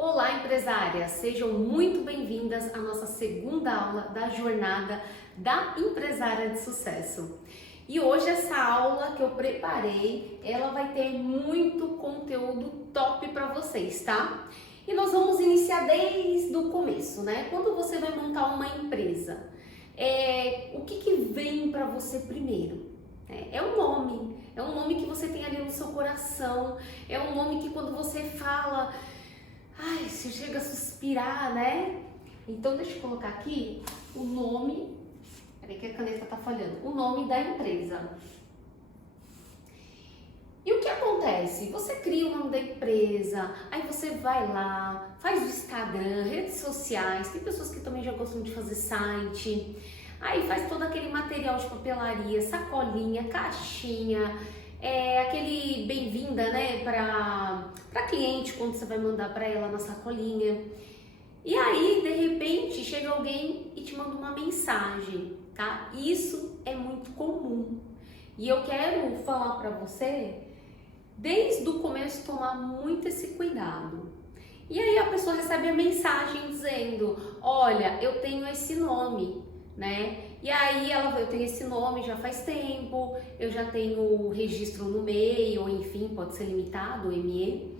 Olá, empresárias! Sejam muito bem-vindas à nossa segunda aula da jornada da empresária de sucesso. E hoje essa aula que eu preparei, ela vai ter muito conteúdo top para vocês, tá? E nós vamos iniciar desde o começo, né? Quando você vai montar uma empresa, o que vem para você primeiro? É um nome que você tem ali no seu coração, é um nome que quando você fala, ai, você chega a suspirar, né? Então deixa eu colocar aqui o nome, peraí que a caneta tá falhando, o nome da empresa. E o que acontece? Você cria o nome da empresa, aí você vai lá, faz o Instagram, redes sociais, tem pessoas que também já gostam de fazer site, aí faz todo aquele material de papelaria, sacolinha, caixinha, aquele bem-vinda, né, para cliente quando você vai mandar para ela na sacolinha. E aí, de repente, chega alguém e te manda uma mensagem, tá? Isso é muito comum. E eu quero falar para você, desde o começo, tomar muito esse cuidado. E aí a pessoa recebe a mensagem dizendo, olha, eu tenho esse nome, né? E aí eu tenho esse nome já faz tempo, eu já tenho registro no MEI, ou enfim, pode ser limitado, ME.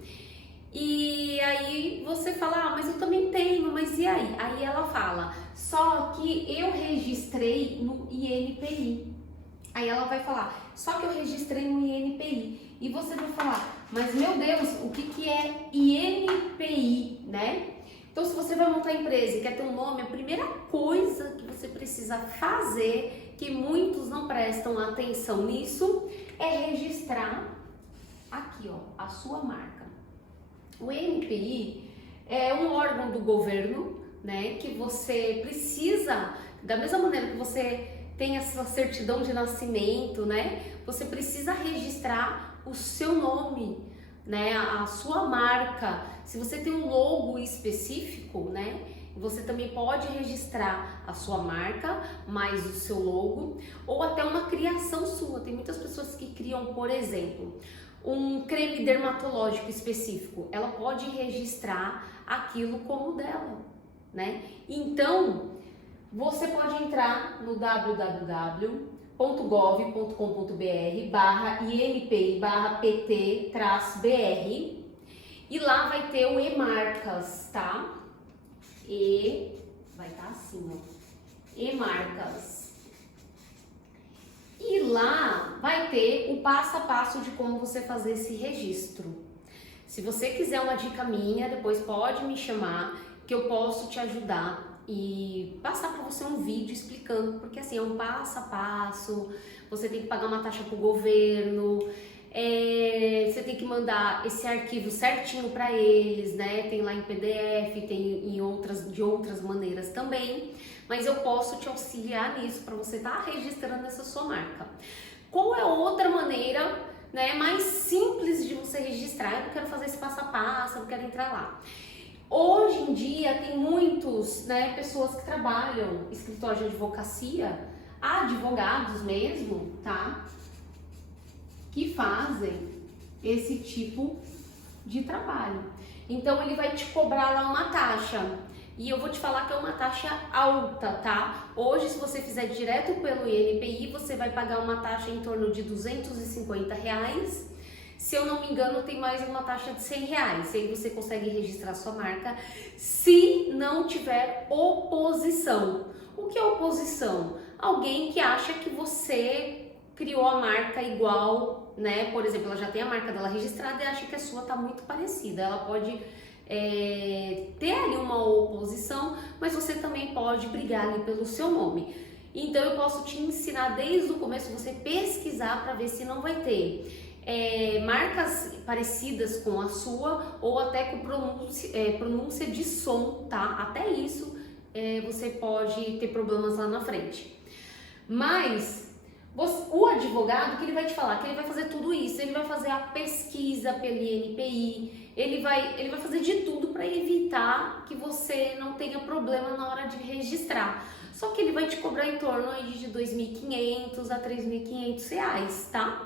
E aí você fala, ah, mas eu também tenho, mas e aí? Aí ela fala, só que eu registrei no INPI. Aí ela vai falar, só que eu registrei no INPI. E você vai falar, mas meu Deus, o que é INPI, né? Então, se você vai montar a empresa e quer ter um nome, a primeira coisa que você precisa fazer, que muitos não prestam atenção nisso, é registrar aqui, ó, a sua marca. O INPI é um órgão do governo, né, que você precisa, da mesma maneira que você tem a sua certidão de nascimento, né, você precisa registrar o seu nome, né, a sua marca. Se você tem um logo específico, né, você também pode registrar a sua marca, mais o seu logo, ou até uma criação sua. Tem muitas pessoas que criam, por exemplo, um creme dermatológico específico. Ela pode registrar aquilo como dela, né? Então, você pode entrar no www.gov.br/inpi/pt-br e lá vai ter o e-marcas, tá? Vai estar assim, ó, e-marcas. E lá vai ter o passo a passo de como você fazer esse registro. Se você quiser uma dica minha, depois pode me chamar que eu posso te ajudar e passar para você um vídeo explicando, porque assim, é um passo a passo, você tem que pagar uma taxa para o governo, você tem que mandar esse arquivo certinho para eles, né? Tem lá em PDF, tem de outras maneiras também, mas eu posso te auxiliar nisso para você estar registrando essa sua marca. Qual é outra maneira, né, mais simples de você registrar? Eu não quero fazer esse passo a passo, eu não quero entrar lá. Hoje em dia tem muitos, né, pessoas que trabalham em escritório de advocacia, advogados mesmo, tá? Que fazem esse tipo de trabalho. Então ele vai te cobrar lá uma taxa. E eu vou te falar que é uma taxa alta, tá? Hoje, se você fizer direto pelo INPI, você vai pagar uma taxa em torno de R$250. Se eu não me engano, tem mais uma taxa de R$100. Aí você consegue registrar sua marca se não tiver oposição. O que é oposição? Alguém que acha que você criou a marca igual, né? Por exemplo, ela já tem a marca dela registrada e acha que a sua tá muito parecida. Ela pode ter ali uma oposição, mas você também pode brigar ali pelo seu nome. Então eu posso te ensinar desde o começo, você pesquisar para ver se não vai ter marcas parecidas com a sua ou até com pronúncia de som, tá? Até isso você pode ter problemas lá na frente. Mas o advogado, que ele vai te falar? Que ele vai fazer tudo isso, ele vai fazer a pesquisa pelo INPI, ele vai fazer de tudo para evitar que você não tenha problema na hora de registrar. Só que ele vai te cobrar em torno aí de R$2.500 a R$3.500, tá?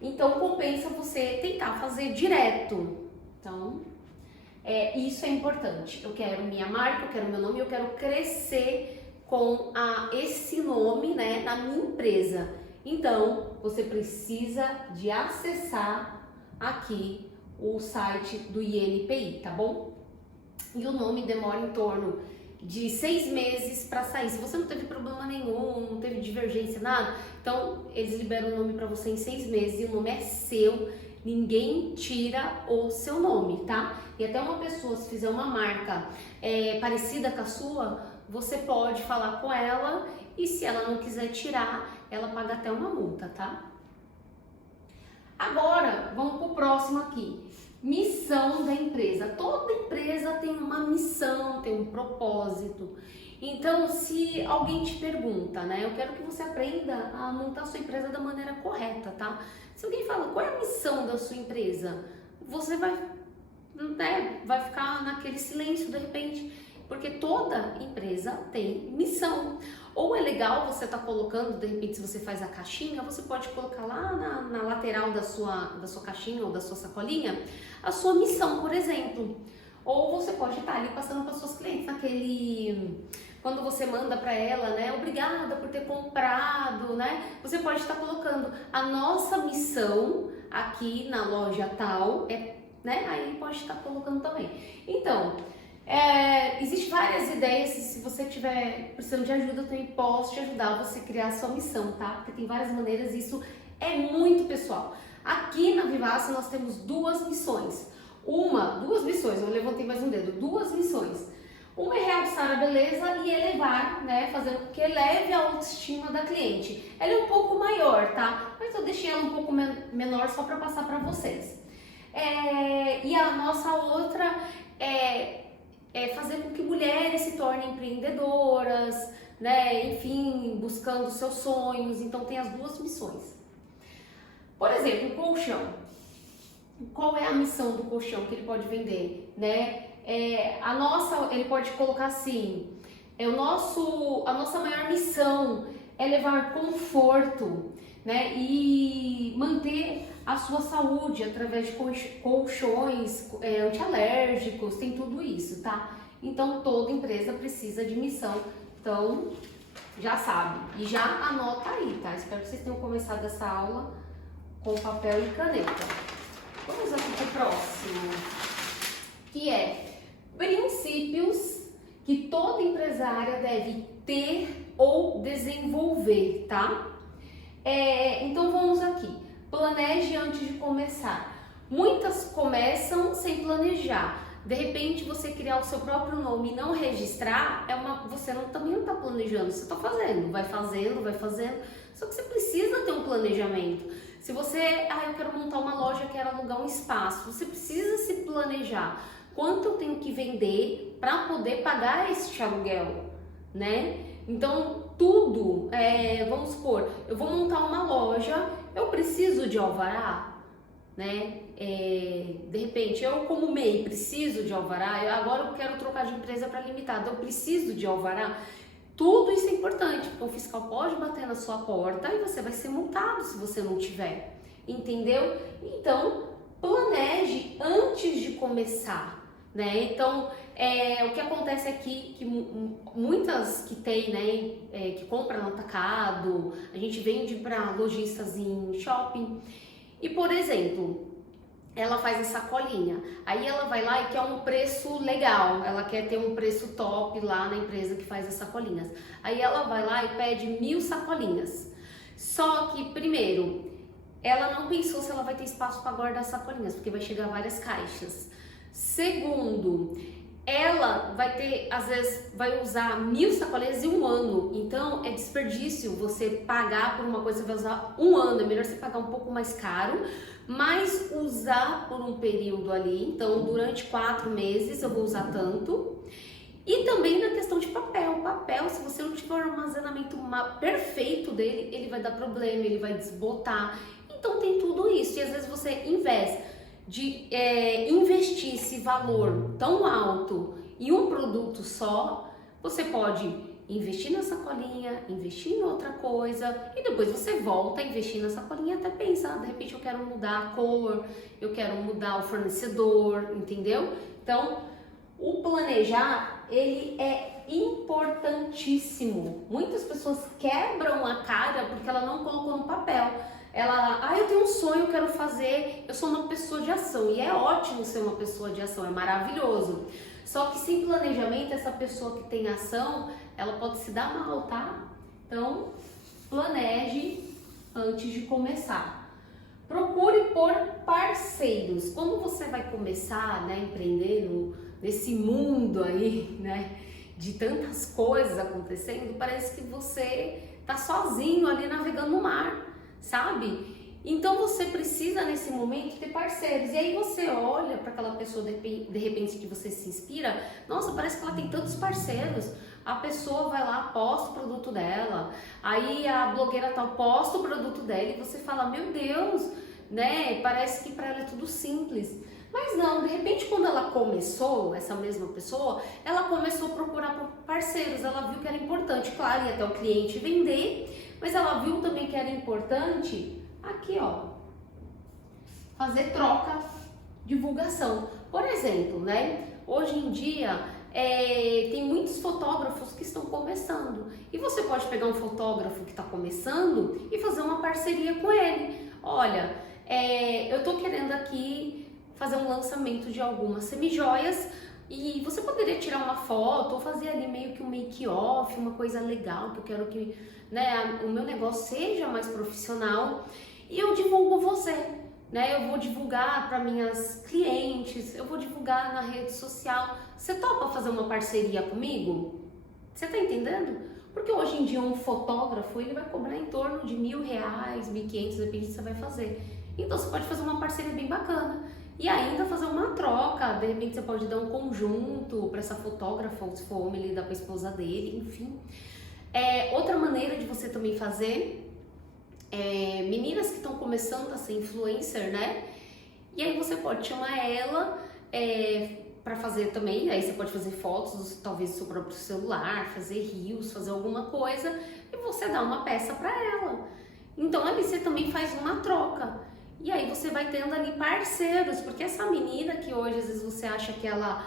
Então compensa você tentar fazer direto. Então, Isso é importante. Eu quero minha marca, eu quero meu nome, eu quero crescer com esse nome, né, na minha empresa. Então, você precisa de acessar aqui o site do INPI, tá bom? E o nome demora em torno de 6 meses para sair. Se você não teve problema nenhum, não teve divergência, nada, então eles liberam o nome para você em 6 meses e o nome é seu. Ninguém tira o seu nome, tá? E até uma pessoa, se fizer uma marca parecida com a sua, você pode falar com ela e se ela não quiser tirar, ela paga até uma multa, tá? Agora, vamos pro próximo aqui. Missão da empresa. Toda empresa tem uma missão, tem um propósito. Então, se alguém te pergunta, né? Eu quero que você aprenda a montar a sua empresa da maneira correta, tá? Se alguém fala, qual é a missão da sua empresa? Você vai ficar naquele silêncio de repente, porque toda empresa tem missão. Ou é legal você estar colocando, de repente, se você faz a caixinha, você pode colocar lá na lateral da sua caixinha ou da sua sacolinha a sua missão, por exemplo. Ou você pode estar ali passando para suas clientes, quando você manda para ela, né, obrigada por ter comprado, né, você pode estar colocando a nossa missão aqui na loja tal, né, aí pode estar colocando também. Então, existem várias ideias, se você estiver precisando de ajuda, eu também posso te ajudar a você criar a sua missão, tá? Porque tem várias maneiras, isso é muito pessoal. Aqui na Vivace nós temos duas missões, eu levantei mais um dedo, 2 missões. Uma é realçar a beleza e elevar, né, fazendo com que eleve a autoestima da cliente. Ela é um pouco maior, tá? Mas eu deixei ela um pouco menor só para passar para vocês. E a nossa outra é fazer com que mulheres se tornem empreendedoras, né, enfim, buscando seus sonhos. Então tem as 2 missões. Por exemplo, o colchão. Qual é a missão do colchão que ele pode vender, né? Ele pode colocar assim, a nossa maior missão é levar conforto, né, e manter a sua saúde através de colchões antialérgicos, tem tudo isso, tá? Então toda empresa precisa de missão, então já sabe, e já anota aí, tá? Espero que vocês tenham começado essa aula com papel e caneta. Vamos aqui para o próximo, que é princípios que toda empresária deve ter ou desenvolver, tá? Então vamos aqui. Planeje antes de começar. Muitas começam sem planejar. De repente você criar o seu próprio nome e não registrar, você também não está planejando, você está fazendo, vai fazendo. Só que você precisa ter um planejamento. Se você, eu quero montar uma loja, quero alugar um espaço, você precisa se planejar. Quanto eu tenho que vender para poder pagar este aluguel, né? Então, tudo, vamos supor, eu vou montar uma loja, eu preciso de alvará, né? De repente, eu como MEI preciso de alvará, agora eu quero trocar de empresa para limitada, eu preciso de alvará. Tudo isso é importante, porque o fiscal pode bater na sua porta e você vai ser multado se você não tiver, entendeu? Então, planeje antes de começar, né? Então, o que acontece aqui, que muitas que tem, né, que compram no atacado, a gente vende para lojistas em shopping e, por exemplo, ela faz a sacolinha, aí ela vai lá e quer um preço legal, ela quer ter um preço top lá na empresa que faz as sacolinhas, aí ela vai lá e pede 1000 sacolinhas, só que primeiro, ela não pensou se ela vai ter espaço para guardar sacolinhas, porque vai chegar várias caixas. Segundo, ela vai ter, às vezes, vai usar 1000 sacolinhas em um ano, então é desperdício você pagar por uma coisa que vai usar um ano, é melhor você pagar um pouco mais caro, mas usar por um período ali, então durante 4 meses eu vou usar tanto. E também na questão de papel, se você não tiver um armazenamento perfeito dele, ele vai dar problema, ele vai desbotar, então tem tudo isso, e às vezes você investe de investir esse valor tão alto em um produto só, você pode investir na sacolinha, investir em outra coisa e depois você volta a investir na sacolinha até pensar, de repente eu quero mudar a cor, eu quero mudar o fornecedor, entendeu? Então, o planejar, ele é importantíssimo. Muitas pessoas quebram a cara porque ela não colocou no papel. Eu tenho um sonho, eu quero fazer, eu sou uma pessoa de ação. E é ótimo ser uma pessoa de ação, é maravilhoso. Só que sem planejamento, essa pessoa que tem ação, ela pode se dar mal, tá? Então, planeje antes de começar. Procure por parceiros. Quando você vai começar, né, empreender nesse mundo aí, né, de tantas coisas acontecendo, parece que você tá sozinho ali navegando no mar, sabe? Então você precisa nesse momento ter parceiros. E aí você olha para aquela pessoa de repente que você se inspira, nossa, parece que ela tem tantos parceiros. A pessoa vai lá, posta o produto dela, aí a blogueira tal posta o produto dela e você fala, meu Deus, né? Parece que para ela é tudo simples. Mas não, de repente quando ela começou, essa mesma pessoa, ela começou a procurar por parceiros, ela viu que era importante, claro, ia até o cliente vender, mas ela viu também que era importante, aqui ó, fazer troca, divulgação. Por exemplo, né? Hoje em dia tem muitos fotógrafos que estão começando e você pode pegar um fotógrafo que está começando e fazer uma parceria com ele. Olha, eu tô querendo aqui fazer um lançamento de algumas semijoias e você poderia tirar uma foto ou fazer ali meio que um make-off, uma coisa legal, que eu quero que, né, o meu negócio seja mais profissional e eu divulgo você, né? Eu vou divulgar para minhas clientes, eu vou divulgar na rede social. Você topa fazer uma parceria comigo? Você tá entendendo? Porque hoje em dia um fotógrafo, ele vai cobrar em torno de R$1.000, R$1.500, depende do que você vai fazer. Então você pode fazer uma parceria bem bacana e ainda fazer uma troca. De repente você pode dar um conjunto para essa fotógrafa, ou se for homem, ele dá para a esposa dele, enfim. Outra maneira de você também fazer, meninas que estão começando a ser influencer, né? E aí você pode chamar ela para fazer também, aí você pode fazer fotos, talvez do seu próprio celular, fazer reels, fazer alguma coisa e você dá uma peça para ela. Então ali você também faz uma troca. E aí você vai tendo ali parceiros, porque essa menina que hoje às vezes você acha que ela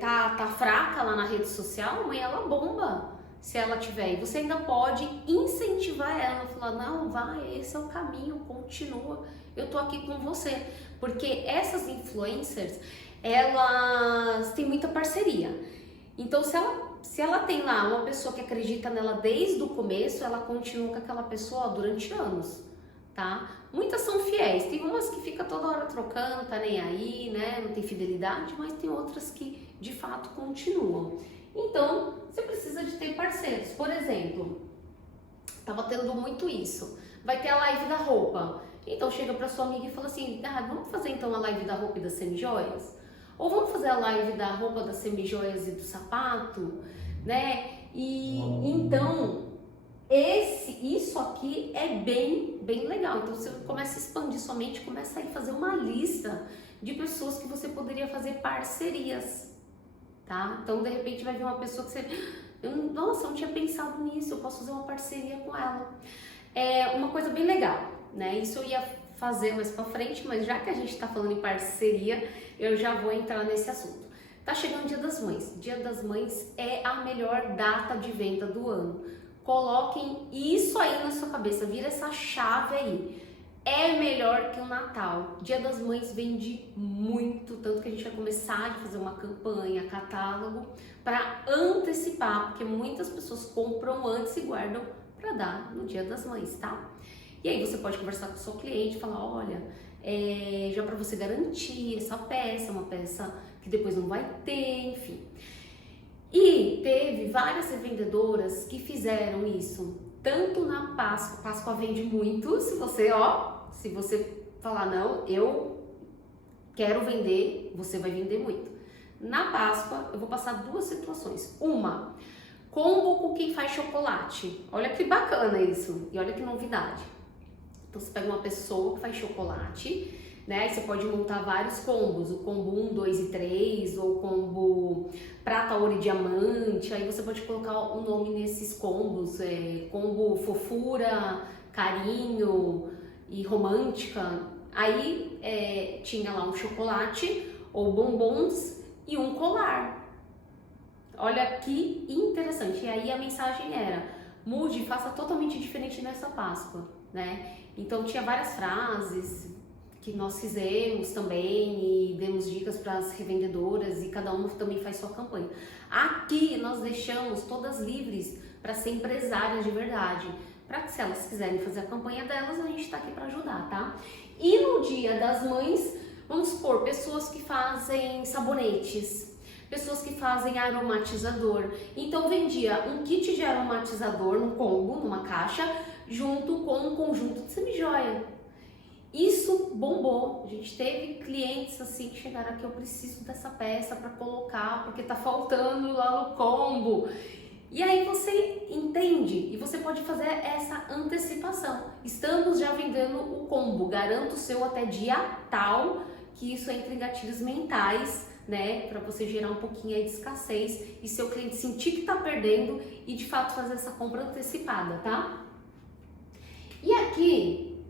tá fraca lá na rede social, amanhã ela bomba se ela tiver. E você ainda pode incentivar ela, falar, não, vai, esse é o caminho, continua, eu tô aqui com você. Porque essas influencers, elas têm muita parceria. Então se ela tem lá uma pessoa que acredita nela desde o começo, ela continua com aquela pessoa durante anos, tá? Muitas são fiéis, tem umas que fica toda hora trocando, tá nem aí, né? Não tem fidelidade, mas tem outras que de fato continuam. Então, você precisa de ter parceiros. Por exemplo, tava tendo muito isso. Vai ter a live da roupa. Então chega pra sua amiga e fala assim, vamos fazer então a live da roupa e das semijoias? Ou vamos fazer a live da roupa, das semijoias e do sapato, né? E então, isso aqui é bem legal. Então você começa a expandir sua mente, começa a fazer uma lista de pessoas que você poderia fazer parcerias, tá? Então de repente vai vir uma pessoa que você, nossa, eu não tinha pensado nisso, eu posso fazer uma parceria com ela. É uma coisa bem legal, né? Isso eu ia fazer mais pra frente, mas já que a gente tá falando em parceria, eu já vou entrar nesse assunto. Tá chegando o Dia das Mães. Dia das Mães é a melhor data de venda do ano. Coloquem isso aí na sua cabeça, vira essa chave aí. É melhor que o Natal. Dia das Mães vende muito, tanto que a gente vai começar a fazer uma campanha, catálogo, para antecipar, porque muitas pessoas compram antes e guardam para dar no Dia das Mães, tá? E aí você pode conversar com o seu cliente e falar, olha, já para você garantir essa peça, uma peça que depois não vai ter, enfim. E teve várias revendedoras que fizeram isso, tanto na Páscoa. Páscoa vende muito, se você falar, não, eu quero vender, você vai vender muito. Na Páscoa, eu vou passar duas situações. Uma, combo com quem faz chocolate. Olha que bacana isso, e olha que novidade. Então você pega uma pessoa que faz chocolate, né? Aí você pode montar vários combos, o combo 1, 2 e 3, ou o combo prata, ouro e diamante. Aí você pode colocar o nome nesses combos, combo fofura, carinho e romântica. Aí tinha lá um chocolate ou bombons e um colar. Olha que interessante. E aí a mensagem era: mude, faça totalmente diferente nessa Páscoa, né? Então tinha várias frases que nós fizemos também e demos dicas para as revendedoras e cada uma também faz sua campanha. Aqui nós deixamos todas livres para ser empresárias de verdade, para que se elas quiserem fazer a campanha delas, a gente está aqui para ajudar, tá? E no Dia das Mães, vamos supor, pessoas que fazem sabonetes, pessoas que fazem aromatizador. Então vendia um kit de aromatizador, num combo, numa caixa, junto com um conjunto de semijoia. Isso bombou. A gente teve clientes assim que chegaram aqui: eu preciso dessa peça para colocar, porque tá faltando lá no combo. E aí você entende e você pode fazer essa antecipação. Estamos já vendendo o combo, garanto o seu até dia tal, que isso entra em gatilhos mentais, né, para você gerar um pouquinho aí de escassez e seu cliente sentir que tá perdendo e de fato fazer essa compra antecipada, tá? E aqui,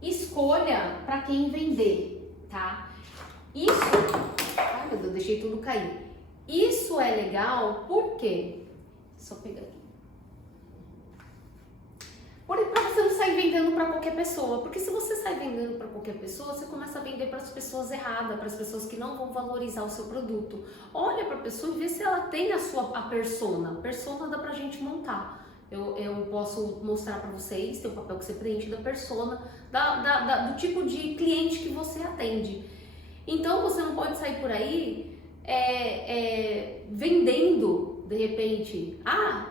escolha para quem vender, tá? Isso, ai meu Deus, deixei tudo cair. Isso é legal, por quê? Só pegar aqui. Para você não sair vendendo para qualquer pessoa, porque se você sair vendendo para qualquer pessoa, você começa a vender para as pessoas erradas, para as pessoas que não vão valorizar o seu produto. Olha para a pessoa e vê se ela tem a persona. Persona dá pra gente montar. Eu posso mostrar para vocês, tem o papel que você preenche da persona, do tipo de cliente que você atende. Então você não pode sair por aí vendendo, de repente,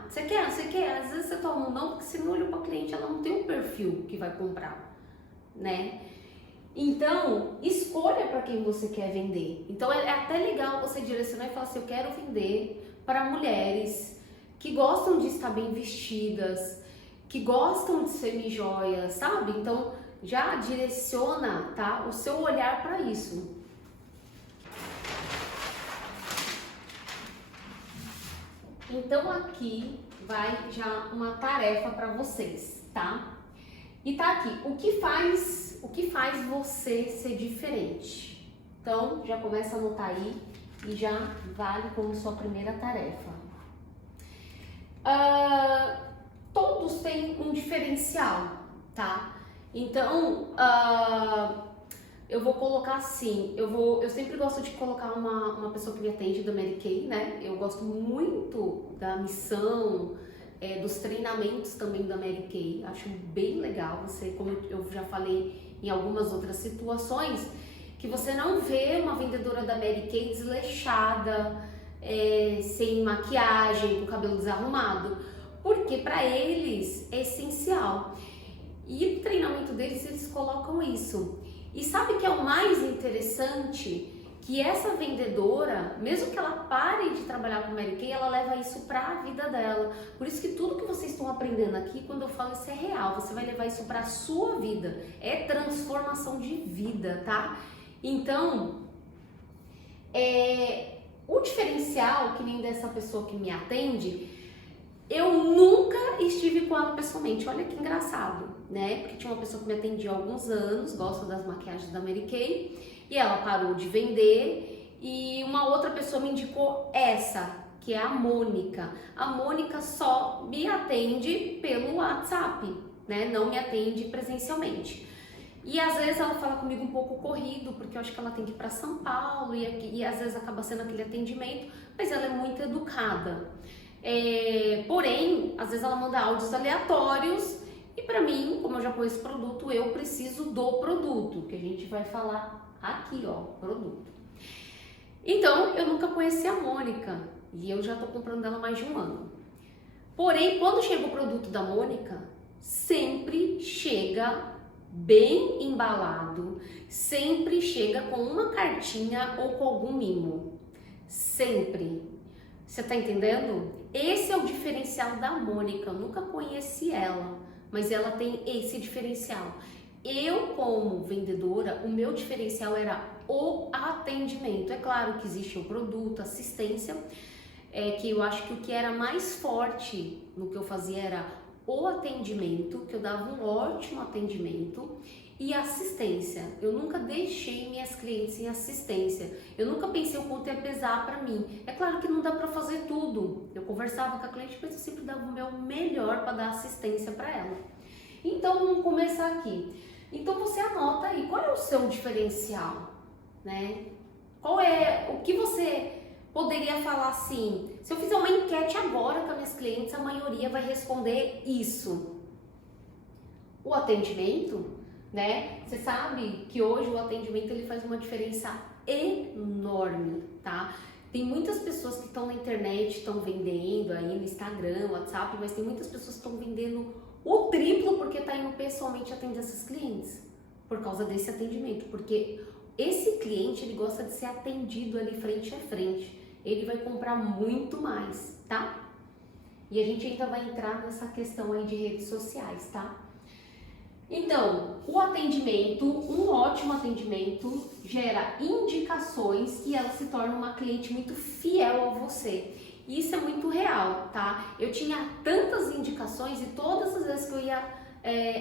você quer, às vezes você toma um não, porque você não olhou para a cliente, ela não tem um perfil que vai comprar, né? Então, escolha para quem você quer vender. Então é até legal você direcionar e falar assim: eu quero vender para mulheres que gostam de estar bem vestidas, que gostam de semijoias, sabe? Então já direciona, tá, o seu olhar para isso. Então aqui vai já uma tarefa para vocês, tá? E tá aqui, o que faz você ser diferente? Então já começa a anotar aí e já vale como sua primeira tarefa. Todos têm um diferencial, tá? Então eu vou colocar assim, eu sempre gosto de colocar uma pessoa que me atende da Mary Kay, né? Eu gosto muito da missão, dos treinamentos também da Mary Kay. Acho bem legal, como eu já falei em algumas outras situações, que você não vê uma vendedora da Mary Kay desleixada, sem maquiagem, com o cabelo desarrumado, porque para eles é essencial. E no treinamento deles eles colocam isso. E sabe o que é o mais interessante? Que essa vendedora, mesmo que ela pare de trabalhar com Mary Kay, ela leva isso para a vida dela. Por isso que tudo que vocês estão aprendendo aqui, quando eu falo isso é real, você vai levar isso para a sua vida. É transformação de vida, tá? Então, o diferencial, que nem dessa pessoa que me atende, eu nunca estive com ela pessoalmente. Olha que engraçado, né? Porque tinha uma pessoa que me atendia há alguns anos, gosta das maquiagens da Mary Kay, e ela parou de vender, e uma outra pessoa me indicou essa, que é a Mônica. A Mônica só me atende pelo WhatsApp, né? Não me atende presencialmente. E às vezes ela fala comigo um pouco corrido, porque eu acho que ela tem que ir para São Paulo, e às vezes acaba sendo aquele atendimento, mas ela é muito educada. Porém, às vezes ela manda áudios aleatórios e para mim, como eu já conheço o produto, eu preciso do produto, que a gente vai falar aqui, ó, produto. Então, eu nunca conheci a Mônica e eu já tô comprando ela há mais de um ano. Porém, quando chega o produto da Mônica, sempre chega bem embalado, sempre chega com uma cartinha ou com algum mimo. Sempre. Você tá entendendo? Esse é o diferencial da Mônica. Eu nunca conheci ela, mas ela tem esse diferencial. Eu, como vendedora, o meu diferencial era o atendimento. É claro que existe o produto, assistência, que eu acho que o que era mais forte no que eu fazia era o atendimento, que eu dava um ótimo atendimento E assistência, eu nunca deixei minhas clientes sem assistência, eu nunca pensei o quanto ia pesar para mim. É claro que não dá para fazer tudo, eu conversava com a cliente, mas eu sempre dava o meu melhor para dar assistência para ela. Então vamos começar aqui. Então você anota aí, qual é o seu diferencial, né? Qual é, o que você poderia falar assim, se eu fizer uma enquete agora com as minhas clientes, a maioria vai responder isso. O atendimento, né? Você sabe que hoje o atendimento ele faz uma diferença enorme, tá? Tem muitas pessoas que estão na internet, estão vendendo aí no Instagram, WhatsApp, mas tem muitas pessoas que estão vendendo o triplo porque tá indo pessoalmente atender esses clientes, por causa desse atendimento, porque esse cliente ele gosta de ser atendido ali frente a frente, ele vai comprar muito mais, tá? E a gente ainda vai entrar nessa questão aí de redes sociais, tá? Então, o atendimento, um ótimo atendimento gera indicações e ela se torna uma cliente muito fiel a você. E isso é muito real, tá? Eu tinha tantas indicações e todas as vezes que eu ia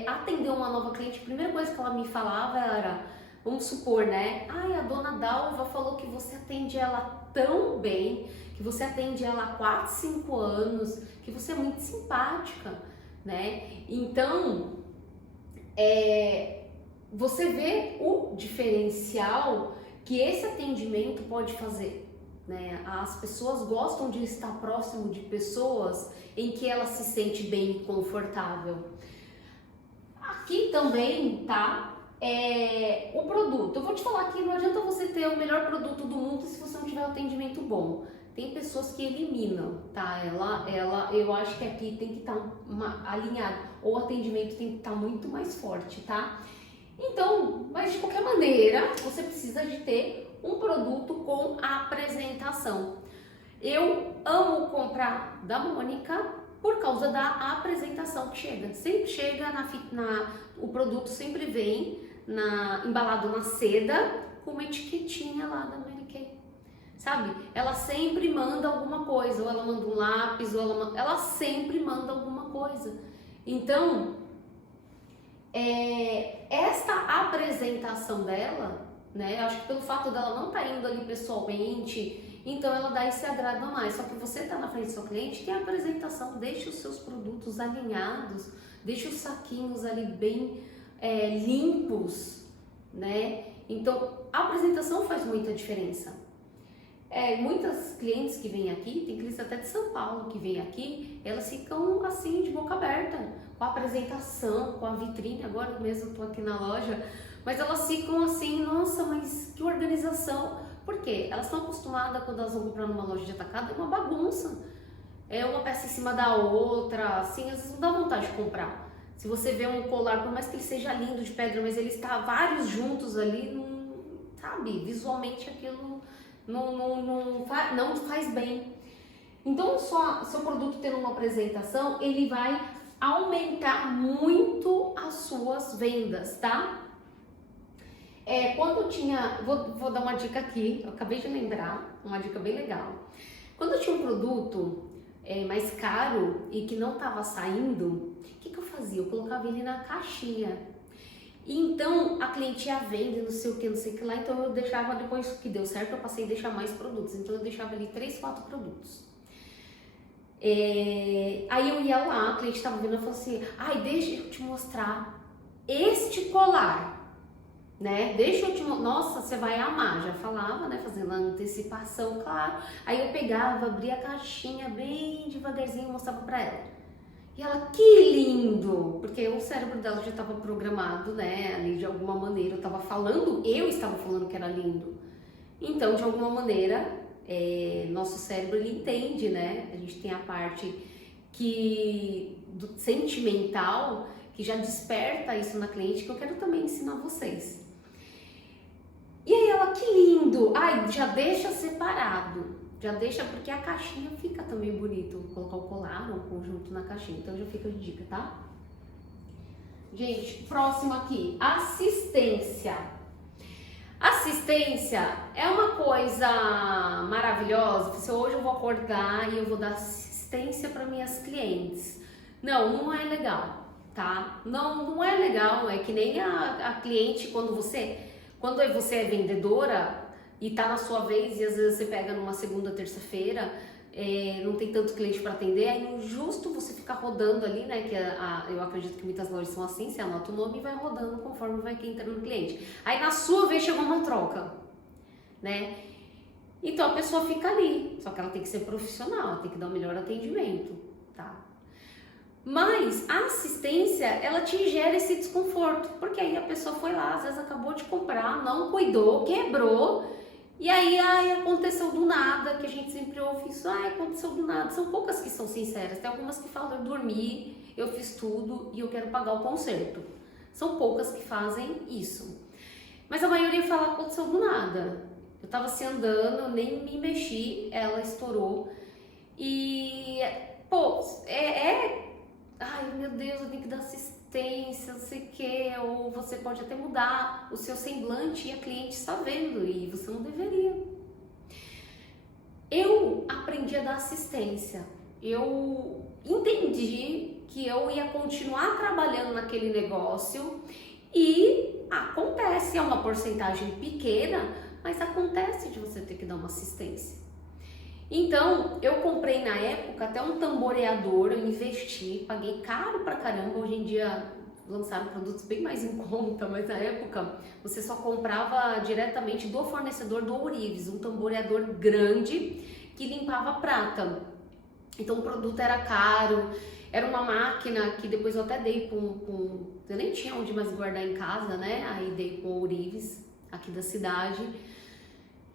atender uma nova cliente, a primeira coisa que ela me falava era, vamos supor, né? Ai, a dona Dalva falou que você atende ela tão bem, que você atende ela há 4, 5 anos, que você é muito simpática, né? Então, você vê o diferencial que esse atendimento pode fazer, né? As pessoas gostam de estar próximo de pessoas em que ela se sente bem e confortável. Aqui também tá o produto. Eu vou te falar que não adianta você ter o melhor produto do mundo se você não tiver um atendimento bom. Tem pessoas que eliminam, tá? Eu acho que aqui tem que estar alinhado, ou o atendimento tem que estar muito mais forte, tá? Então, mas de qualquer maneira, você precisa de ter um produto com apresentação. Eu amo comprar da Mônica por causa da apresentação que chega. Sempre chega o produto sempre vem embalado na seda com uma etiquetinha lá da Mary Kay. Sabe? Ela sempre manda alguma coisa, ou ela manda um lápis, ou ela sempre manda alguma coisa. Então, esta apresentação dela, né? Acho que pelo fato dela não estar indo ali pessoalmente, então ela dá esse agrado a mais. Só que você tá na frente do seu cliente, tem a apresentação, deixa os seus produtos alinhados, deixa os saquinhos ali bem limpos, né? Então, a apresentação faz muita diferença. Muitas clientes que vêm aqui, tem clientes até de São Paulo que vêm aqui, elas ficam assim de boca aberta, com a apresentação, com a vitrine, agora mesmo eu tô aqui na loja, mas elas ficam assim, nossa, mas que organização. Por quê? Elas estão acostumadas quando elas vão comprar numa loja de atacado, é uma bagunça, é uma peça em cima da outra, assim, às vezes não dá vontade de comprar. Se você vê um colar, por mais que ele seja lindo de pedra, mas ele está vários juntos ali, não, sabe, visualmente aquilo não faz bem. Então, só seu produto tendo uma apresentação, ele vai aumentar muito as suas vendas, tá? Quando eu tinha, vou dar uma dica aqui, eu acabei de lembrar, uma dica bem legal. Quando eu tinha um produto mais caro e que não estava saindo, o que eu fazia? Eu colocava ele na caixinha. Então a cliente ia vendo, não sei o que lá, então eu deixava, depois que deu certo, eu passei a deixar mais produtos, então eu deixava ali 3, 4 produtos. Aí eu ia lá, a cliente estava vendo e falou assim, ai, deixa eu te mostrar este colar, né? Deixa eu te mostrar, nossa, você vai amar, já falava, né? Fazendo a antecipação, claro. Aí eu pegava, abria a caixinha bem devagarzinho e mostrava pra ela. E ela, que lindo! Porque o cérebro dela já estava programado, né? Ali de alguma maneira, eu estava falando que era lindo. Então, de alguma maneira, nosso cérebro ele entende, né? A gente tem a parte sentimental que já desperta isso na cliente, que eu quero também ensinar vocês. E aí ela, que lindo! Ai, já deixa separado. Já deixa, porque a caixinha fica também bonito, colocar o colar ou o conjunto na caixinha, então já fica de dica, tá? Gente, próximo aqui, assistência. Assistência é uma coisa maravilhosa, se hoje eu vou acordar e eu vou dar assistência para minhas clientes. Não é legal. tá? Não é legal, é que nem a cliente quando você é vendedora e tá na sua vez e às vezes você pega numa segunda, terça-feira, não tem tanto cliente para atender, é injusto você ficar rodando ali, né? Que eu acredito que muitas lojas são assim, você anota o nome e vai rodando conforme vai entrando no cliente. Aí na sua vez chegou uma troca, né? Então a pessoa fica ali, só que ela tem que ser profissional, ela tem que dar o melhor atendimento, tá? Mas a assistência, ela te gera esse desconforto, porque aí a pessoa foi lá, às vezes acabou de comprar, não cuidou, quebrou, e aí aconteceu do nada, que a gente sempre ouve isso, aconteceu do nada. São poucas que são sinceras, tem algumas que falam, eu dormi, eu fiz tudo e eu quero pagar o conserto. São poucas que fazem isso. Mas a maioria fala, aconteceu do nada. Eu tava assim andando, eu nem me mexi, ela estourou. E, pô, ai meu Deus, eu tenho que dar assistência, não sei o que, ou você pode até mudar o seu semblante e a cliente está vendo e você não deveria. Eu aprendi a dar assistência, eu entendi que eu ia continuar trabalhando naquele negócio e acontece, é uma porcentagem pequena, mas acontece de você ter que dar uma assistência. Então, eu comprei na época até um tamboreador, eu investi, paguei caro pra caramba. Hoje em dia lançaram produtos bem mais em conta, mas na época você só comprava diretamente do fornecedor do Ourives, um tamboreador grande que limpava prata. Então o produto era caro, era uma máquina que depois eu até dei eu nem tinha onde mais guardar em casa, né? Aí dei com o Ourives, aqui da cidade.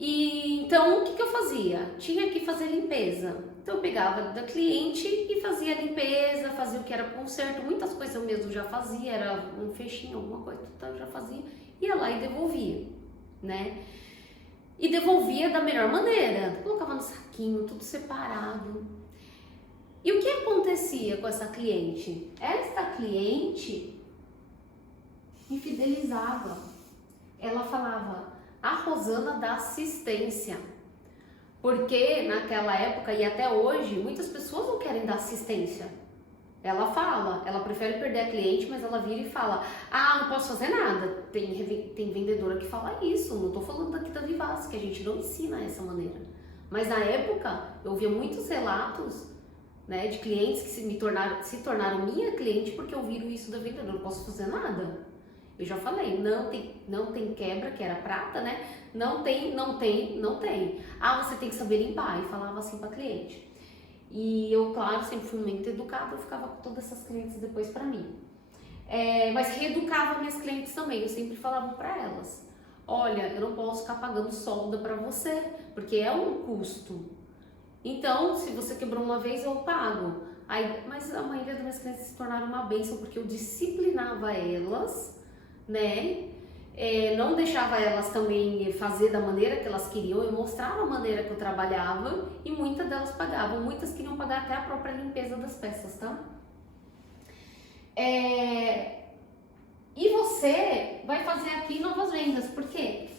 E então o que eu fazia? Tinha que fazer limpeza. Então eu pegava da cliente e fazia limpeza, fazia o que era conserto, muitas coisas eu mesmo já fazia, era um fechinho, alguma coisa, então eu já fazia, ia lá e devolvia, né? E devolvia da melhor maneira, colocava no saquinho, tudo separado. E o que acontecia com essa cliente? Esta cliente me fidelizava. Ela falava, a Rosana dá assistência. Porque naquela época e até hoje, muitas pessoas não querem dar assistência. Ela fala, ela prefere perder a cliente, mas ela vira e fala, não posso fazer nada. Tem vendedora que fala isso, não tô falando daqui da Vivaz, que a gente não ensina essa maneira. Mas na época, eu via muitos relatos, né, de clientes que se tornaram minha cliente porque ouviram isso da vendedora, não posso fazer nada. Eu já falei, não tem quebra, que era prata, né? Não tem. Você tem que saber limpar. E falava assim pra cliente. E eu, claro, sempre fui muito educada, eu ficava com todas essas clientes depois pra mim. Mas reeducava minhas clientes também, eu sempre falava pra elas, olha, eu não posso ficar pagando solda pra você, porque é um custo. Então, se você quebrou uma vez, eu pago. Mas a maioria das minhas clientes se tornaram uma bênção, porque eu disciplinava elas, né? Não deixava elas também fazer da maneira que elas queriam, eu mostrava a maneira que eu trabalhava e muitas delas pagavam, muitas queriam pagar até a própria limpeza das peças, tá? E você vai fazer aqui novas vendas, porque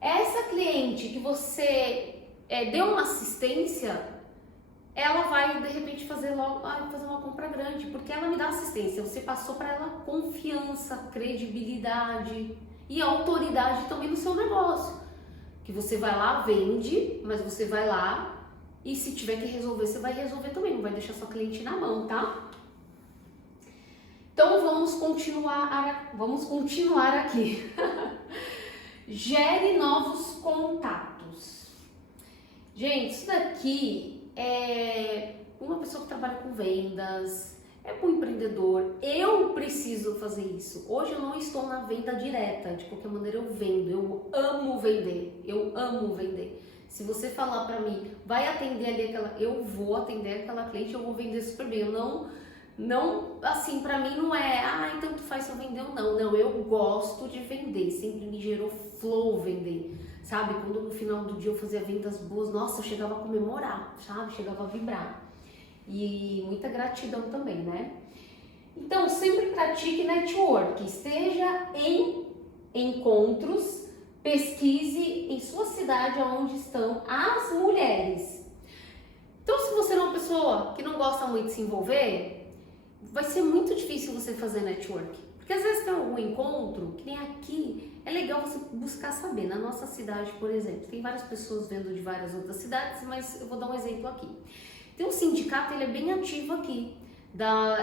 essa cliente que você deu uma assistência, ela vai de repente fazer uma compra grande, porque ela me dá assistência, você passou para ela confiança, credibilidade e autoridade também no seu negócio, que você vai lá, vende, mas você vai lá e se tiver que resolver, você vai resolver também, não vai deixar sua cliente na mão, tá? Então vamos continuar aqui. Gere novos contatos. Gente, isso daqui é uma pessoa que trabalha com vendas, é um empreendedor. Eu preciso fazer isso. Hoje eu não estou na venda direta, de qualquer maneira eu vendo, eu amo vender. Se você falar pra mim, vai atender ali eu vou atender aquela cliente, eu vou vender super bem. Eu não, assim, pra mim não é, tanto faz se eu vender ou não. Não, eu gosto de vender, sempre me gerou flow vender, sabe? Quando no final do dia eu fazia vendas boas, nossa, eu chegava a comemorar, sabe? Chegava a vibrar. E muita gratidão também, né? Então, sempre pratique network, esteja em encontros, pesquise em sua cidade onde estão as mulheres. Então, se você é uma pessoa que não gosta muito de se envolver, vai ser muito difícil você fazer network. Porque às vezes tem algum encontro, que nem aqui, é legal você buscar saber. Na nossa cidade, por exemplo, tem várias pessoas vendo de várias outras cidades, mas eu vou dar um exemplo aqui. Tem um sindicato, ele é bem ativo aqui,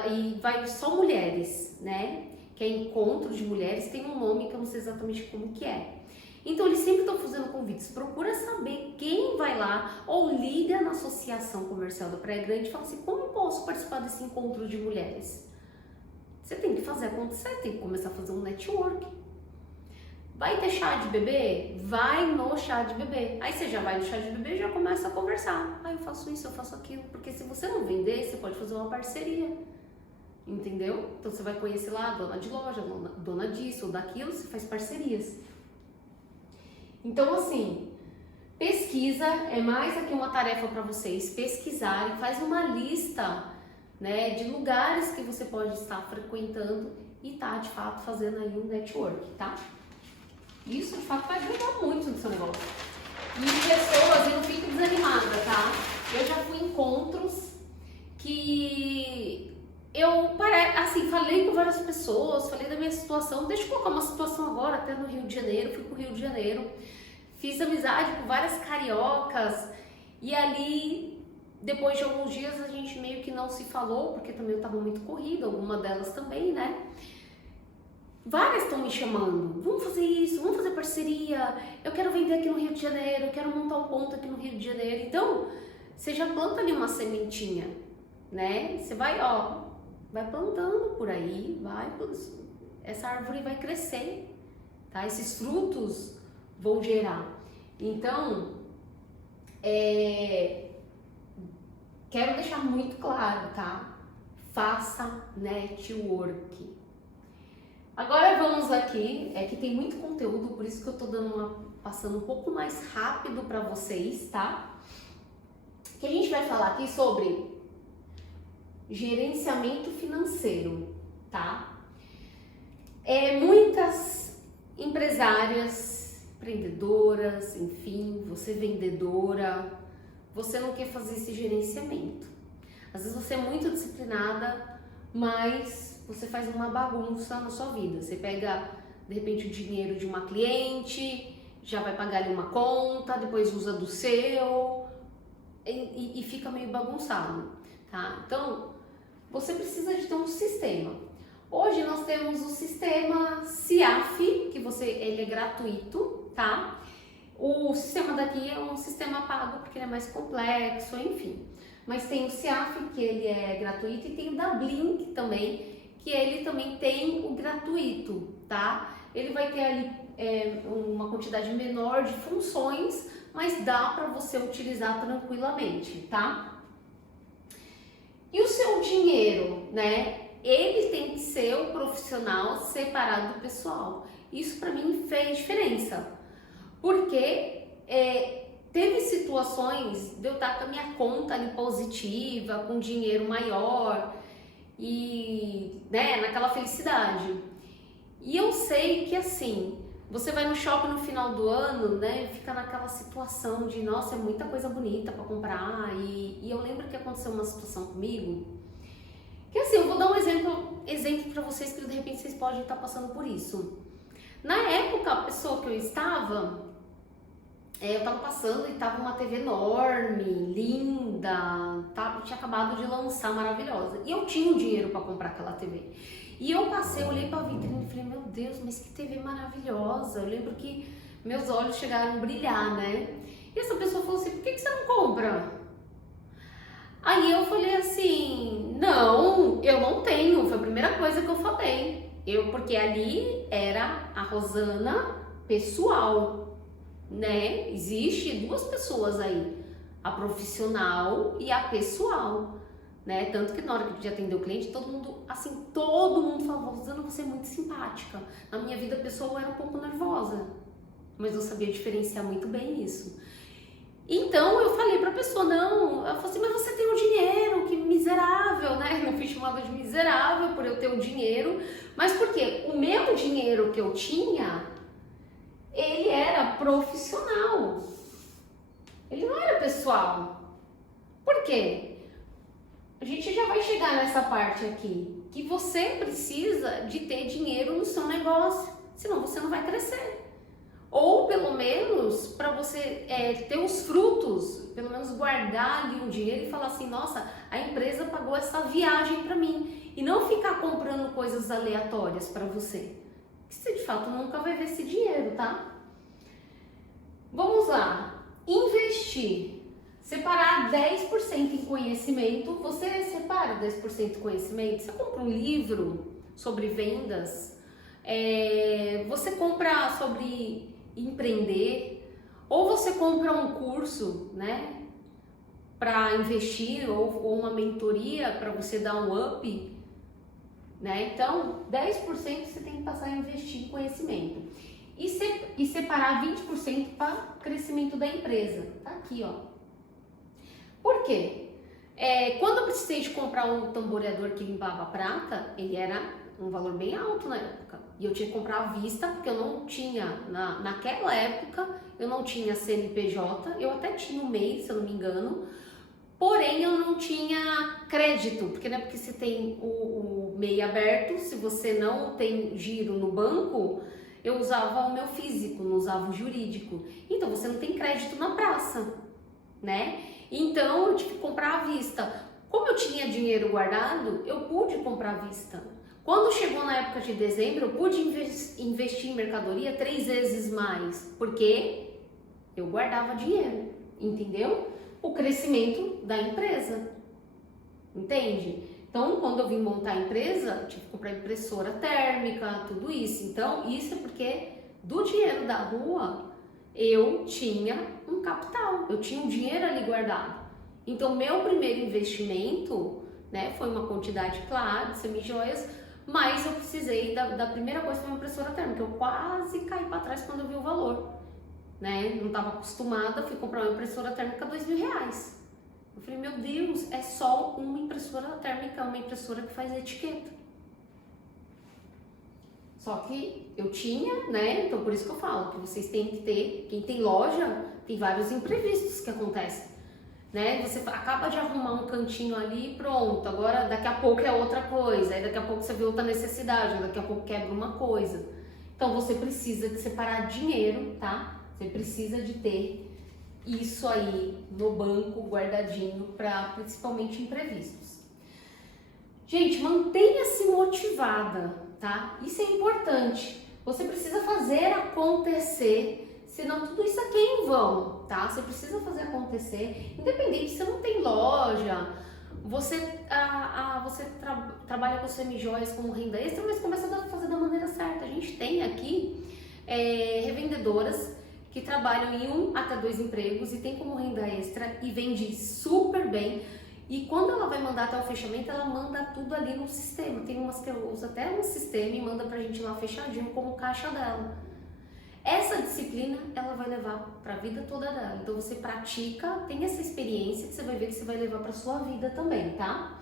e vai só mulheres, né? Que é encontro de mulheres, tem um nome que eu não sei exatamente como que é. Então eles sempre estão fazendo convites, procura saber quem vai lá, ou liga na Associação Comercial da Praia Grande e fala assim, como eu posso participar desse encontro de mulheres? Você tem que fazer acontecer, tem que começar a fazer um network. Vai ter chá de bebê? Vai no chá de bebê. Aí você já vai no chá de bebê e já começa a conversar. Ah, eu faço isso, eu faço aquilo. Porque se você não vender, você pode fazer uma parceria. Entendeu? Então você vai conhecer lá a dona de loja, dona disso ou daquilo, você faz parcerias. Então assim, pesquisa, é mais aqui uma tarefa para vocês pesquisarem, faz uma lista, né, de lugares que você pode estar frequentando e tá de fato fazendo aí um network, tá? Isso de fato vai ajudar muito no seu negócio. E pessoas, eu não fico desanimada, tá? Eu já fui em encontros que eu assim, falei com várias pessoas, falei da minha situação. Deixa eu colocar uma situação agora, até no Rio de Janeiro, fui pro Rio de Janeiro, fiz amizade com várias cariocas e ali, depois de alguns dias, a gente meio que não se falou, porque também eu tava muito corrida, alguma delas também, né? Várias estão me chamando, vamos fazer isso, vamos fazer parceria, eu quero vender aqui no Rio de Janeiro, eu quero montar um ponto aqui no Rio de Janeiro. Então, você já planta ali uma sementinha, né? Você vai, ó, vai plantando por aí, essa árvore vai crescer, tá? Esses frutos vão gerar. Então, quero deixar muito claro, tá? Faça network. Agora vamos aqui, que tem muito conteúdo, por isso que eu tô passando um pouco mais rápido para vocês, tá? Que a gente vai falar aqui sobre gerenciamento financeiro, tá? Muitas empresárias, empreendedoras, enfim, você vendedora, você não quer fazer esse gerenciamento. Às vezes você é muito disciplinada, mas você faz uma bagunça na sua vida. Você pega, de repente, o dinheiro de uma cliente, já vai pagar ali uma conta, depois usa do seu e fica meio bagunçado, tá? Então, você precisa de ter um sistema. Hoje nós temos o sistema CIAF, que ele é gratuito, tá? O sistema daqui é um sistema pago porque ele é mais complexo, enfim. Mas tem o CIAF, que ele é gratuito, e tem o da Blink também, que ele também tem o gratuito, tá? Ele vai ter ali uma quantidade menor de funções, mas dá para você utilizar tranquilamente, tá? E o seu dinheiro, né? Ele tem que ser o profissional separado do pessoal. Isso para mim fez diferença, porque teve situações de eu estar com a minha conta ali positiva, com dinheiro maior e, né, naquela felicidade. E eu sei que assim, você vai no shopping no final do ano, né, fica naquela situação de, nossa, é muita coisa bonita para comprar. E eu lembro que aconteceu uma situação comigo, que assim, eu vou dar um exemplo para vocês, que de repente vocês podem estar passando por isso. Na época, a pessoa que eu estava passando e tava uma TV enorme, linda, tinha acabado de lançar, maravilhosa. E eu tinha o dinheiro para comprar aquela TV. E eu passei, olhei pra vitrine e falei, meu Deus, mas que TV maravilhosa. Eu lembro que meus olhos chegaram a brilhar, né? E essa pessoa falou assim, por que você não compra? Aí eu falei assim, não, eu não tenho. Foi a primeira coisa que eu falei. Porque ali era a Rosana pessoal, né? Existe duas pessoas aí, a profissional e a pessoal, né? Tanto que na hora que eu podia atender o cliente, todo mundo falava, Rosana, você é muito simpática. Na minha vida pessoal eu era um pouco nervosa, mas eu sabia diferenciar muito bem isso. Então eu falei pra pessoa, não, ela falou assim, mas você tem o dinheiro, que miserável, né? Eu fui chamada de miserável por eu ter o dinheiro, mas por quê? O meu dinheiro que eu tinha, ele era profissional, ele não era pessoal. Por quê? a gente já vai chegar nessa parte aqui, que você precisa de ter dinheiro no seu negócio, senão você não vai crescer. Ou pelo menos para você ter os frutos, pelo menos guardar ali um dinheiro e falar assim, nossa, a empresa pagou essa viagem para mim. E não ficar comprando coisas aleatórias para você, que você de fato nunca vai ver esse dinheiro, tá? Vamos lá, investir. Separar 10% em conhecimento. Você separa 10% em conhecimento? Você compra um livro sobre vendas? Você compra sobre empreender? Ou você compra um curso, né, para investir ou uma mentoria para você dar um up, né? Então, 10% você tem que passar a investir em conhecimento. E separar 20% para crescimento da empresa. Tá aqui, ó. Por quê? Quando eu precisei de comprar um tamboreador que limpava a prata, ele era um valor bem alto na época. E eu tinha que comprar à vista, porque eu não tinha, naquela época, eu não tinha CNPJ, eu até tinha o MEI, se eu não me engano, porém eu não tinha crédito, porque não é porque você tem o MEI aberto, se você não tem giro no banco, eu usava o meu físico, não usava o jurídico. Então você não tem crédito na praça, né? Então eu tive que comprar à vista. Como eu tinha dinheiro guardado, eu pude comprar à vista. Quando chegou na época de dezembro, eu pude investir em mercadoria 3 vezes mais, porque eu guardava dinheiro, entendeu? O crescimento da empresa, entende? Então, quando eu vim montar a empresa, eu tive que comprar impressora térmica, tudo isso. Então, isso é porque do dinheiro da rua, eu tinha um capital, eu tinha um dinheiro ali guardado. Então, meu primeiro investimento, né, foi uma quantidade, claro, de semijoias, mas eu precisei da primeira coisa, foi uma impressora térmica. Eu quase caí para trás quando eu vi o valor, né? Não estava acostumada, fui comprar uma impressora térmica R$2.000. Eu falei, meu Deus, é só uma impressora térmica, uma impressora que faz etiqueta. Só que eu tinha, né? Então por isso que eu falo que vocês têm que ter, quem tem loja, tem vários imprevistos que acontecem, né? Você acaba de arrumar um cantinho ali e pronto, agora daqui a pouco é outra coisa, aí daqui a pouco você vê outra necessidade, daqui a pouco quebra uma coisa. Então você precisa de separar dinheiro, tá? Você precisa de ter isso aí no banco guardadinho para principalmente imprevistos. Gente, mantenha-se motivada, tá? Isso é importante. Você precisa fazer acontecer, senão tudo isso aqui é em vão, tá? Você precisa fazer acontecer, independente se você não tem loja, você trabalha com semijoias como renda extra, mas começa a fazer da maneira certa. A gente tem aqui revendedoras que trabalham em 1 até 2 empregos e tem como renda extra e vende super bem. E quando ela vai mandar até o fechamento, ela manda tudo ali no sistema. Tem umas que eu uso até no sistema e manda pra gente lá fechadinho como caixa dela. Essa disciplina, ela vai levar pra vida toda dela. Então você pratica, tem essa experiência que você vai ver que você vai levar pra sua vida também, tá?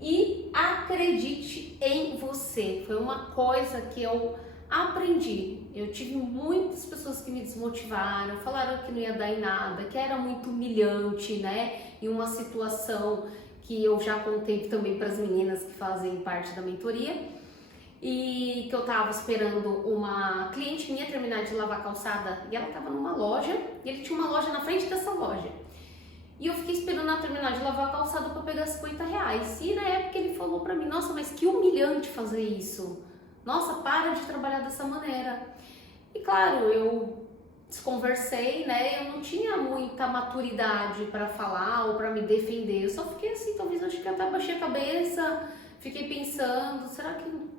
E acredite em você. Foi uma coisa que eu aprendi. Eu tive muitas pessoas que me desmotivaram, falaram que não ia dar em nada, que era muito humilhante, né? Em uma situação que eu já contei também para as meninas que fazem parte da mentoria, e que eu tava esperando uma cliente minha terminar de lavar a calçada e ela tava numa loja e ele tinha uma loja na frente dessa loja. E eu fiquei esperando ela terminar de lavar a calçada para pegar R$50. E na época ele falou para mim, nossa, mas que humilhante fazer isso. Nossa, para de trabalhar dessa maneira. E claro, eu desconversei, né? Eu não tinha muita maturidade para falar ou para me defender. Eu só fiquei assim, talvez eu acho que eu até baixei a cabeça, fiquei pensando, será que eu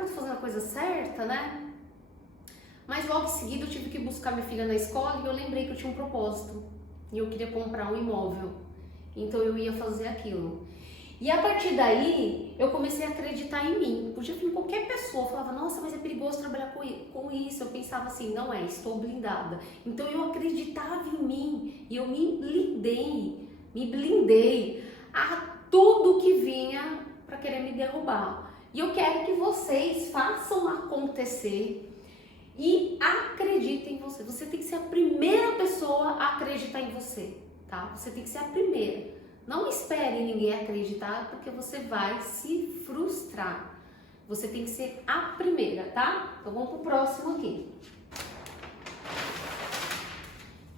tô fazendo a coisa certa, né? Mas logo em seguida eu tive que buscar minha filha na escola e eu lembrei que eu tinha um propósito. E eu queria comprar um imóvel. Então eu ia fazer aquilo. E a partir daí, eu comecei a acreditar em mim. Podia vir qualquer pessoa, falava, nossa, mas é perigoso trabalhar com isso. Eu pensava assim, não é, estou blindada. Então eu acreditava em mim e eu me blindei a tudo que vinha para querer me derrubar. E eu quero que vocês façam acontecer e acreditem em você. Você tem que ser a primeira pessoa a acreditar em você, tá? Você tem que ser a primeira. Não espere ninguém acreditar, porque você vai se frustrar. Você tem que ser a primeira, tá? Então vamos pro próximo aqui.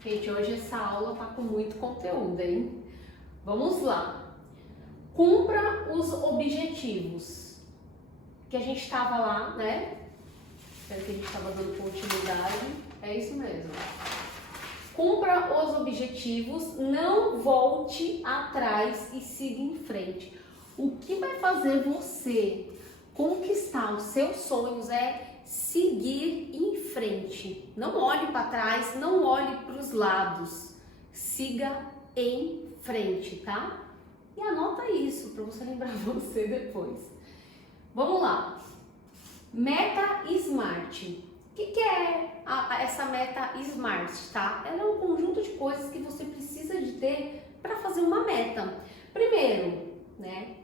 Gente, hoje essa aula tá com muito conteúdo, hein? Vamos lá. Cumpra os objetivos. Que a gente tava lá, né? Espero que a gente tava dando continuidade. É isso mesmo. Cumpra os objetivos, não volte atrás e siga em frente. O que vai fazer você conquistar os seus sonhos é seguir em frente. Não olhe para trás, não olhe para os lados. Siga em frente, tá? E anota isso para você lembrar você depois. Vamos lá. Meta SMART. O que é essa meta SMART, tá? Ela é um conjunto de coisas que você precisa de ter para fazer uma meta. Primeiro, né?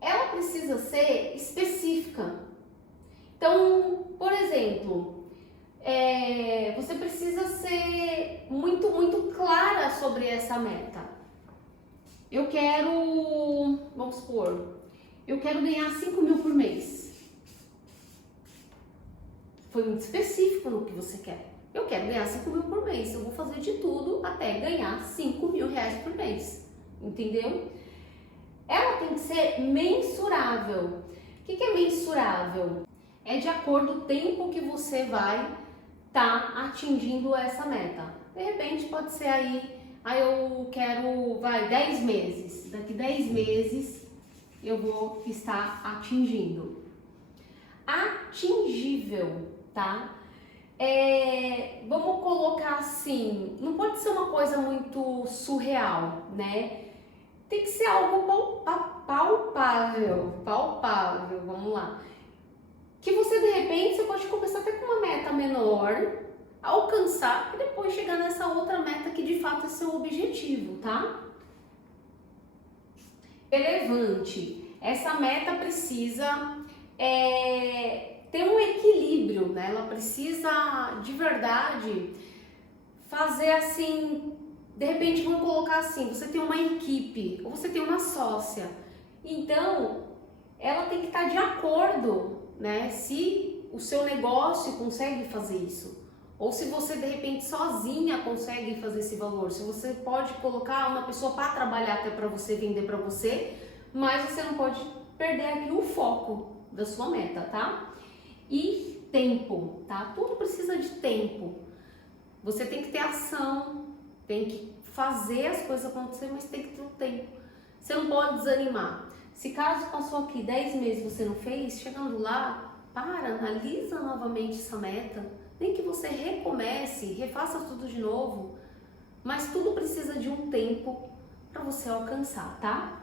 Ela precisa ser específica. Então, por exemplo, você precisa ser muito clara sobre essa meta. Eu quero, vamos supor, eu quero ganhar 5 mil por mês. Foi muito específico no que você quer. Eu quero ganhar 5 mil por mês. Eu vou fazer de tudo até ganhar 5 mil reais por mês. Entendeu? Ela tem que ser mensurável. O que é mensurável? É de acordo com o tempo que você vai estar atingindo essa meta. De repente pode ser aí eu quero, 10 meses. Daqui 10 meses eu vou estar atingindo. Atingível, tá? Vamos colocar assim, não pode ser uma coisa muito surreal, né? Tem que ser algo palpável, vamos lá. Que você, de repente, você pode começar até com uma meta menor, alcançar e depois chegar nessa outra meta que de fato é seu objetivo, tá? Relevante. Essa meta precisa ter um equilíbrio, né? Ela precisa de verdade fazer assim, de repente vamos colocar assim, você tem uma equipe ou você tem uma sócia, então ela tem que estar de acordo, né? Se o seu negócio consegue fazer isso, ou se você de repente sozinha consegue fazer esse valor, se você pode colocar uma pessoa para trabalhar até para você vender para você, mas você não pode perder aqui o foco da sua meta, tá? E tempo, tá? Tudo precisa de tempo. Você tem que ter ação, tem que fazer as coisas acontecer, mas tem que ter um tempo. Você não pode desanimar. Se caso passou aqui 10 meses e você não fez, chegando lá, analisa novamente essa meta. Nem que você recomece, refaça tudo de novo, mas tudo precisa de um tempo para você alcançar, tá?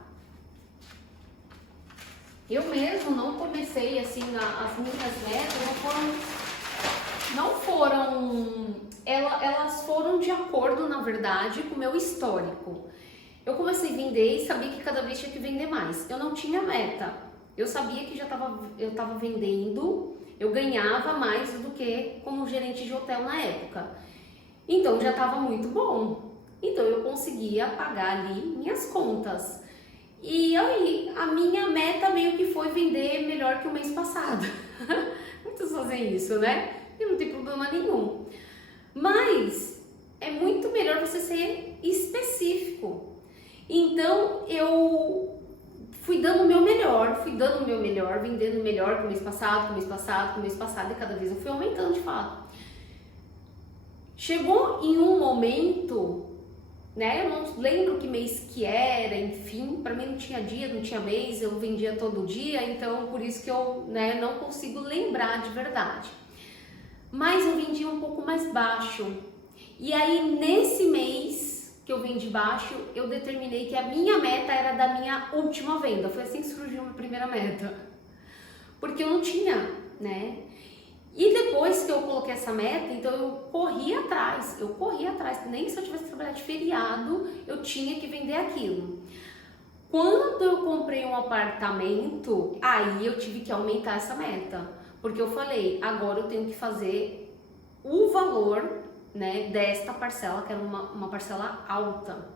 Eu mesmo não comecei assim, as minhas metas elas foram de acordo, na verdade, com o meu histórico. Eu comecei a vender e sabia que cada vez tinha que vender mais. Eu não tinha meta. Eu sabia que eu estava vendendo, eu ganhava mais do que como gerente de hotel na época. Então já estava muito bom. Então eu conseguia pagar ali minhas contas. E aí, a minha meta meio que foi vender melhor que o mês passado. Muitos fazem isso, né? E não tem problema nenhum. Mas é muito melhor você ser específico. Então, eu fui dando o meu melhor, vendendo melhor que o mês passado, e cada vez eu fui aumentando de fato. Chegou em um momento, né? Eu não lembro que mês que era, enfim, para mim não tinha dia, não tinha mês, eu vendia todo dia, então por isso que eu, não consigo lembrar de verdade. Mas eu vendia um pouco mais baixo. E aí nesse mês que eu vendi baixo, eu determinei que a minha meta era da minha última venda. Foi assim que surgiu a minha primeira meta. Porque eu não tinha, né? E depois que eu coloquei essa meta, então eu corri atrás, nem se eu tivesse trabalhado de feriado, eu tinha que vender aquilo. Quando eu comprei um apartamento, aí eu tive que aumentar essa meta, porque eu falei, agora eu tenho que fazer o valor, né, desta parcela, que era uma parcela alta.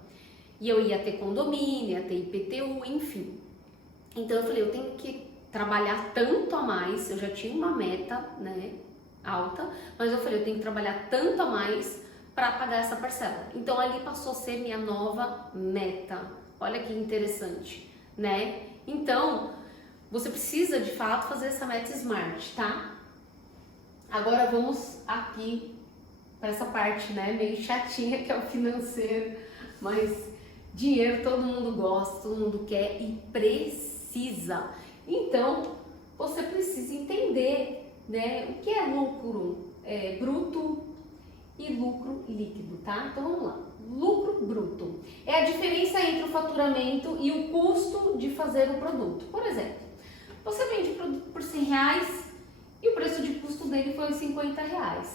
E eu ia ter condomínio, ia ter IPTU, enfim. Então eu falei, eu tenho que trabalhar tanto a mais, eu já tinha uma meta, né, alta, mas eu falei, eu tenho que trabalhar tanto a mais para pagar essa parcela. Então ali passou a ser minha nova meta. Olha que interessante, né? Então, você precisa de fato fazer essa meta SMART, tá? Agora vamos aqui para essa parte, né, meio chatinha, que é o financeiro, mas dinheiro todo mundo gosta, todo mundo quer e precisa. Então, você precisa entender, né, o que é lucro bruto e lucro líquido, tá? Então vamos lá. Lucro bruto é a diferença entre o faturamento e o custo de fazer o produto. Por exemplo, você vende o produto por R$100 e o preço de custo dele foi R$50.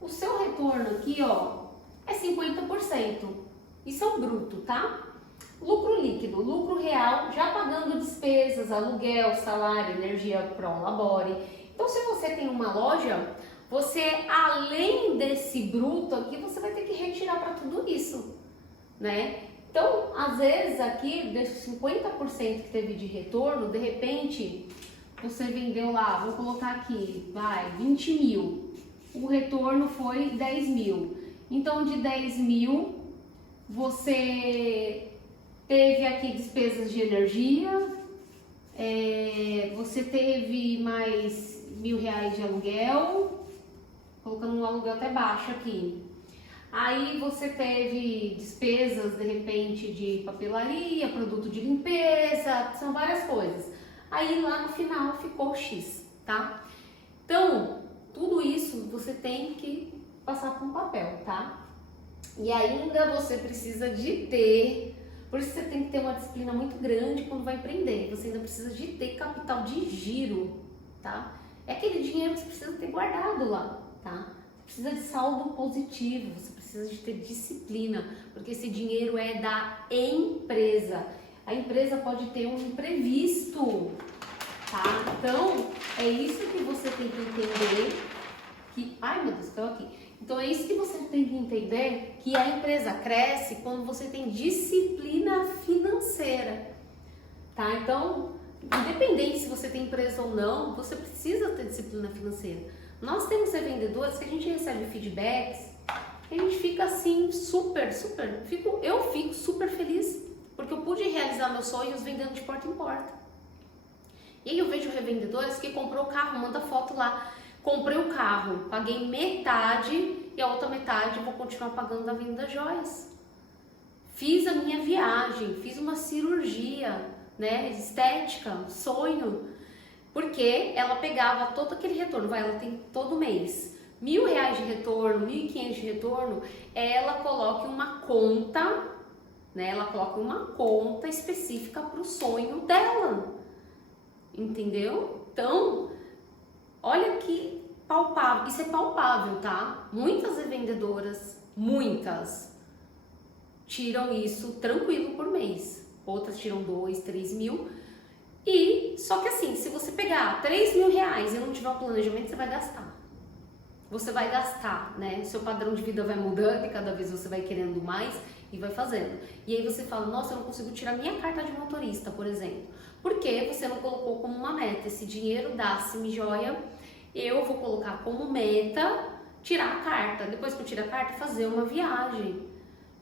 O seu retorno aqui, ó, é 50%. Isso é o bruto, tá? Lucro líquido, lucro real, já pagando despesas, aluguel, salário, energia, prom, labore. Então, se você tem uma loja, você, além desse bruto aqui, você vai ter que retirar para tudo isso, né? Então, às vezes aqui, desses 50% que teve de retorno, de repente, você vendeu lá, vou colocar aqui, vai, 20 mil. O retorno foi 10 mil. Então, de 10 mil, você teve aqui despesas de energia, você teve mais R$1.000 de aluguel, colocando um aluguel até baixo aqui. Aí você teve despesas, de repente, de papelaria, produto de limpeza, são várias coisas. Aí lá no final ficou X, tá? Então, tudo isso você tem que passar para um papel, tá? E ainda você precisa de ter, por isso você tem que ter uma disciplina muito grande quando vai empreender. Você ainda precisa de ter capital de giro, tá? É aquele dinheiro que você precisa ter guardado lá, tá? Você precisa de saldo positivo, você precisa de ter disciplina, porque esse dinheiro é da empresa. A empresa pode ter um imprevisto, tá? Então, é isso que você tem que entender que... Ai, meu Deus, estou aqui. Então, é isso que você tem que entender, que a empresa cresce quando você tem disciplina financeira, tá? Então, independente se você tem empresa ou não, você precisa ter disciplina financeira. Nós temos revendedores que a gente recebe feedbacks, a gente fica assim, eu fico super feliz, porque eu pude realizar meus sonhos vendendo de porta em porta. E aí eu vejo revendedores que comprou o carro, manda foto lá, comprei o carro, paguei metade e a outra metade eu vou continuar pagando da venda das joias. Fiz a minha viagem, fiz uma cirurgia, né, estética, sonho, porque ela pegava todo aquele retorno, ela tem todo mês, R$1.000 de retorno, R$1.500 de retorno, ela coloca uma conta, né, ela coloca uma conta específica para o sonho dela, entendeu? Então, olha que palpável, isso é palpável, tá? Muitas revendedoras, muitas, tiram isso tranquilo por mês, outras tiram 2, 3 mil. E só que assim, se você pegar R$3.000 e não tiver um planejamento, você vai gastar. Você vai gastar, né? Seu padrão de vida vai mudando e cada vez você vai querendo mais e vai fazendo. E aí você fala, nossa, eu não consigo tirar minha carta de motorista, por exemplo. Porque você não colocou como uma meta. Esse dinheiro dá-se-me joia, eu vou colocar como meta tirar a carta. Depois que eu tiro a carta, fazer uma viagem.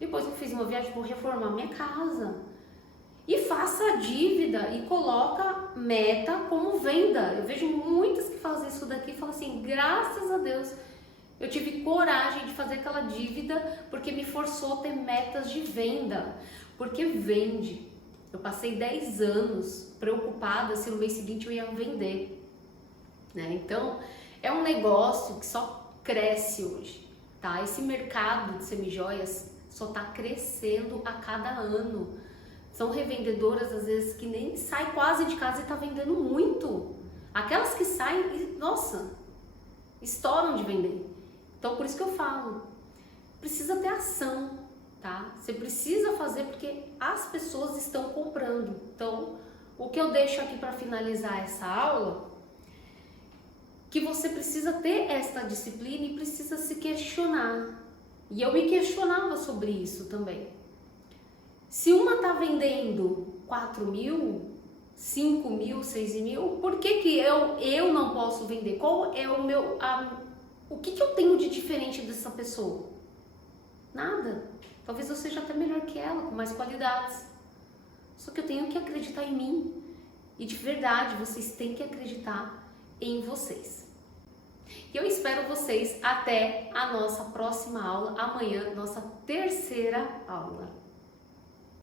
Depois que eu fiz uma viagem, vou reformar minha casa. E faça a dívida e coloca meta como venda. Eu vejo muitas que fazem isso daqui e falam assim, graças a Deus, eu tive coragem de fazer aquela dívida porque me forçou a ter metas de venda. Porque vende. Eu passei 10 anos preocupada se no mês seguinte eu ia vender, né? Então, é um negócio que só cresce hoje, tá? Esse mercado de semijoias só tá crescendo a cada ano. São revendedoras, às vezes, que nem saem quase de casa e tá vendendo muito. Aquelas que saem, nossa, estouram de vender. Então, por isso que eu falo, precisa ter ação, tá? Você precisa fazer porque as pessoas estão comprando. Então, o que eu deixo aqui para finalizar essa aula, que você precisa ter esta disciplina e precisa se questionar. E eu me questionava sobre isso também. Se uma tá vendendo 4 mil, 5 mil, 6 mil, por que que eu não posso vender? Qual é o meu... o que que eu tenho de diferente dessa pessoa? Nada. Talvez eu seja até melhor que ela, com mais qualidades. Só que eu tenho que acreditar em mim. E de verdade, vocês têm que acreditar em vocês. E eu espero vocês até a nossa próxima aula, amanhã, nossa terceira aula.